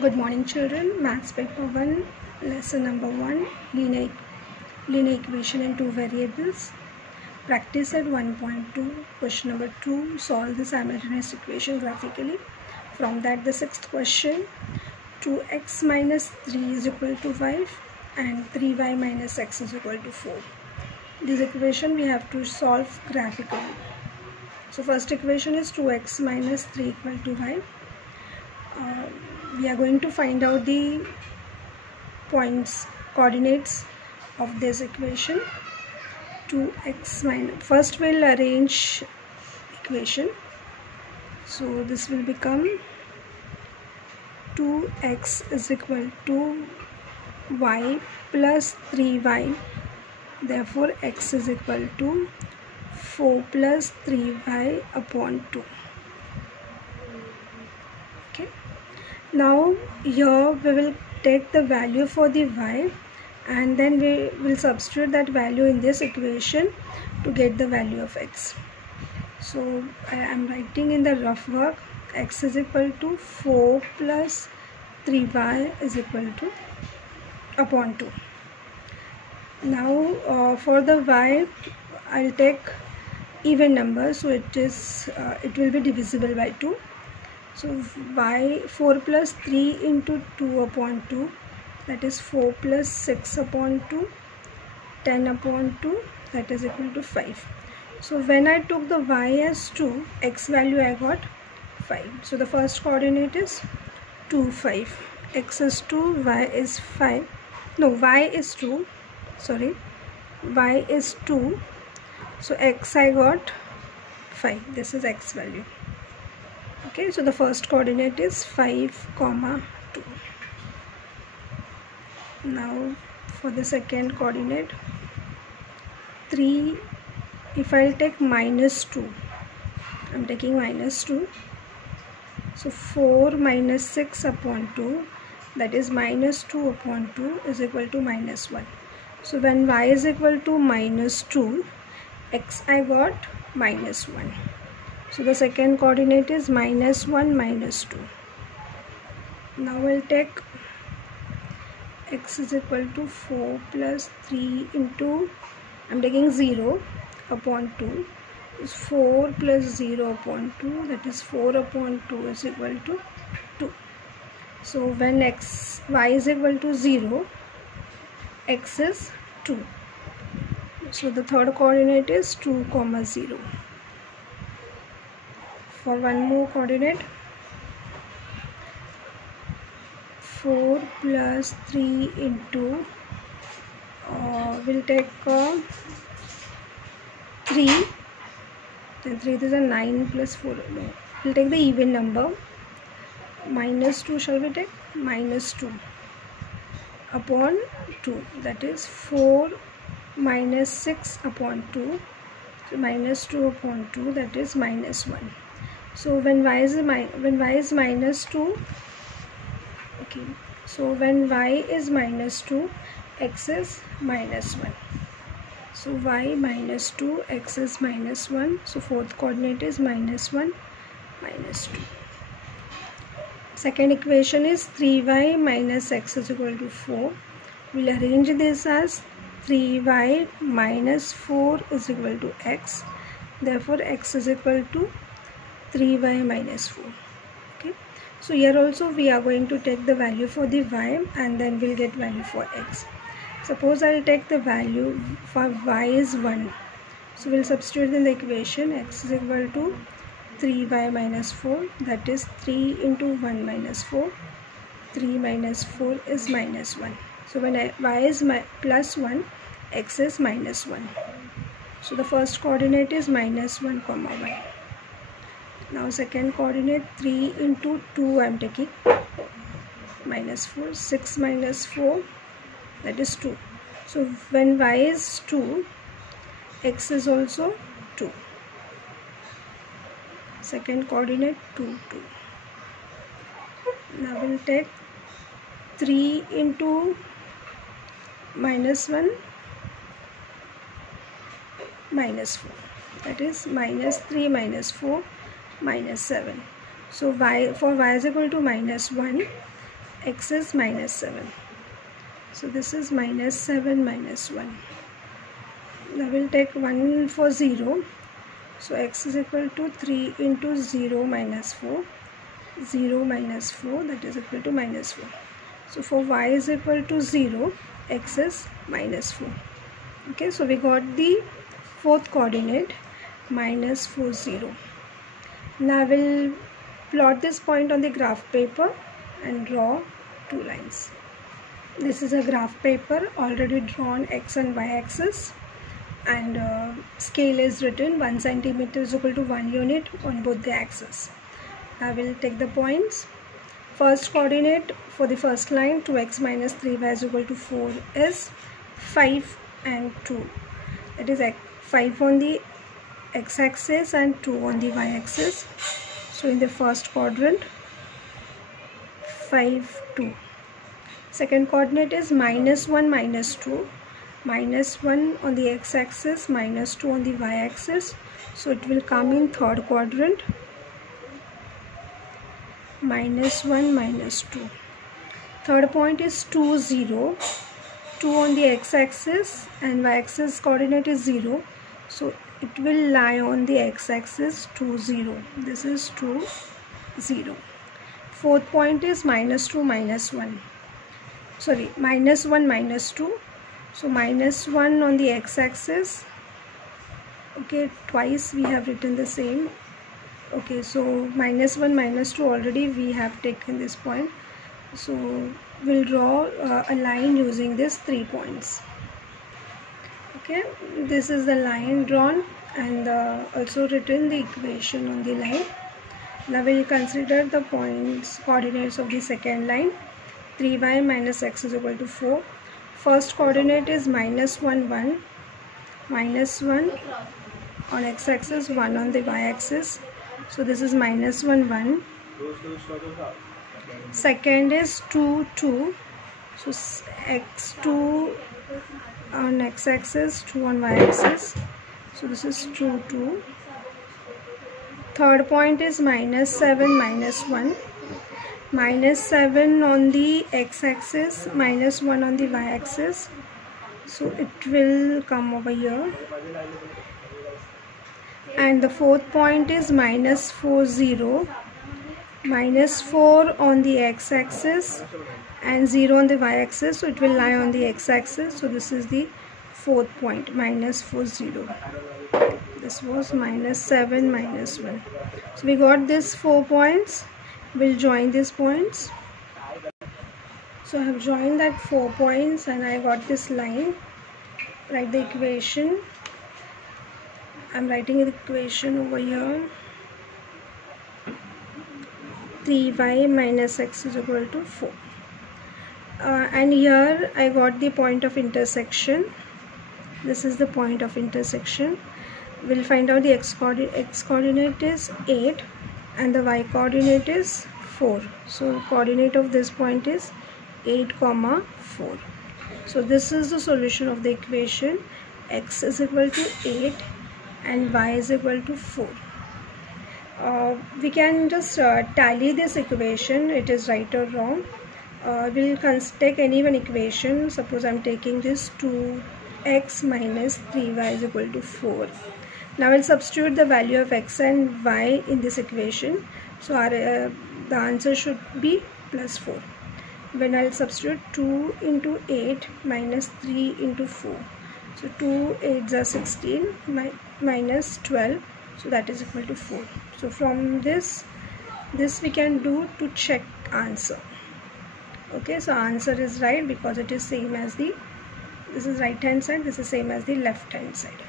Good morning, children. Maths paper 1, lesson number 1, linear equation in two variables. Practice at 1.2. Question number 2, solve the simultaneous equation graphically. From that, the sixth question, 2x minus 3 is equal to 5 and 3y minus x is equal to 4. This equation we have to solve graphically. So first equation is 2x minus 3 equal to 5. We are going to find out the coordinates of this equation. 2x minus, first we'll arrange equation. So this will become 2x is equal to y plus 3y. Therefore x is equal to 4 plus 3y upon 2. Okay. Now here we will take the value for the y and then we will substitute that value in this equation to get the value of x. So I am writing in the rough work, x is equal to 4 plus 3y is equal to upon 2. Now for the y I'll take even number, so it will be divisible by 2. So y 4 plus 3 into 2 upon 2, that is 4 plus 6 upon 2, 10 upon 2, that is equal to 5. So when I took the y as 2, x value I got 5. So the first coordinate is 2, 5. X is 2, y is 5. No, y is 2. Sorry, y is 2. So x I got 5. This is x value. Okay, so the first coordinate is 5, 2. Now for the second coordinate 3, if I'll take minus 2, I'm taking minus 2. So 4 minus 6 upon 2, that is minus 2 upon 2 is equal to minus 1. So when y is equal to minus 2, x I got minus 1. So the second coordinate is minus 1, minus 2. Now we'll take x is equal to 4 plus 3 into, I'm taking 0 upon 2. Is 4 plus 0 upon 2, that is 4 upon 2 is equal to 2. So when y is equal to 0, x is 2. So the third coordinate is 2, 0. For one more coordinate, 4 plus 3 into, we'll take 3, then 3 is a 9 plus 4, no, we'll take the even number, minus 2 shall we take, minus 2 upon 2, that is 4 minus 6 upon 2, so minus 2 upon 2, that is minus 1. So when y is minus 2, okay, so when y is minus 2, x is minus 1. So y minus 2, x is minus 1. So fourth coordinate is minus 1, minus 2. Second equation is 3y minus x is equal to 4. We'll arrange this as 3y minus 4 is equal to x. Therefore x is equal to 3y minus 4. Okay, so here also we are going to take the value for the y and then we'll get value for x. Suppose I'll take the value for y is 1. So we'll substitute in the equation, x is equal to 3y minus 4, that is 3 into 1 minus 4. 3 minus 4 is minus 1. So when y is plus 1, x is minus 1. So the first coordinate is minus 1, 1. Now second coordinate 3 into 2 I am taking, minus 4, 6 minus 4, that is 2. So when y is 2, x is also 2. Second coordinate 2, 2. Now we'll take 3 into minus 1, minus 4, that is minus 3 minus 4 minus 7. So y, for y is equal to minus 1, x is minus 7. So this is minus 7 minus 1. Now we'll take 1 for 0. So x is equal to 3 into 0 minus 4. 0 minus 4, that is equal to minus 4. So for y is equal to 0, x is minus 4. Okay, so we got the fourth coordinate, minus 4, 0. Now we'll plot this point on the graph paper and draw two lines. This is a graph paper already drawn, x and y axis, and scale is written 1 centimeter is equal to 1 unit on both the axes. I will take the points. First coordinate for the first line, 2x minus 3y is equal to 4 is 5 and 2. That is 5 on the x-axis and 2 on the y-axis. So in the first quadrant, 5, 2. Second coordinate is minus 1, minus 2. Minus 1 on the x-axis, minus 2 on the y-axis. So it will come in third quadrant. Minus 1, minus 2. Third point is 2, 0. 2 on the x-axis and y-axis coordinate is 0. So it will lie on the x-axis, 2, 0. This is 2, 0. Fourth point is minus 2, minus 1. Sorry, minus 1, minus 2. So minus 1 on the x-axis. Okay, twice we have written the same. Okay, so minus 1, minus 2 already we have taken this point. So we'll draw a line using these 3 points. Okay, this is the line drawn and also written the equation on the line. Now we'll consider the points, coordinates of the second line. 3y minus x is equal to 4. First coordinate is minus 1, 1. Minus 1 on x-axis, 1 on the y-axis. So this is minus 1, 1. Second is 2, 2. So x2 on x-axis, 2 on y-axis. So this is 2, 2. Third point is minus 7, minus 1. Minus 7 on the x-axis, minus 1 on the y-axis. So it will come over here. And the fourth point is minus 4, 0. Minus 4 on the x-axis and 0 on the y-axis. So it will lie on the x-axis. So this is the fourth point, minus 4, 0. This was minus 7, minus 1. So we got these 4 points. We'll join these points. So I have joined that 4 points and I got this line. Write the equation. I'm writing the equation over here. 3y minus x is equal to 4. And here I got the point of intersection. This is the point of intersection. We'll find out the x coordinate is 8 and the y coordinate is 4. So coordinate of this point is 8, 4. So this is the solution of the equation. X is equal to 8 and y is equal to 4. We can just tally this equation, it is right or wrong. We'll take any one equation. Suppose I'm taking this 2x minus 3y is equal to 4. Now we'll substitute the value of x and y in this equation. So the answer should be plus 4. When I'll substitute 2 into 8 minus 3 into 4. So 2 8s are 16 minus 12. So that is equal to 4. So from this we can do to check answer. Okay, so answer is right because it is same as this is right hand side, this is same as the left hand side.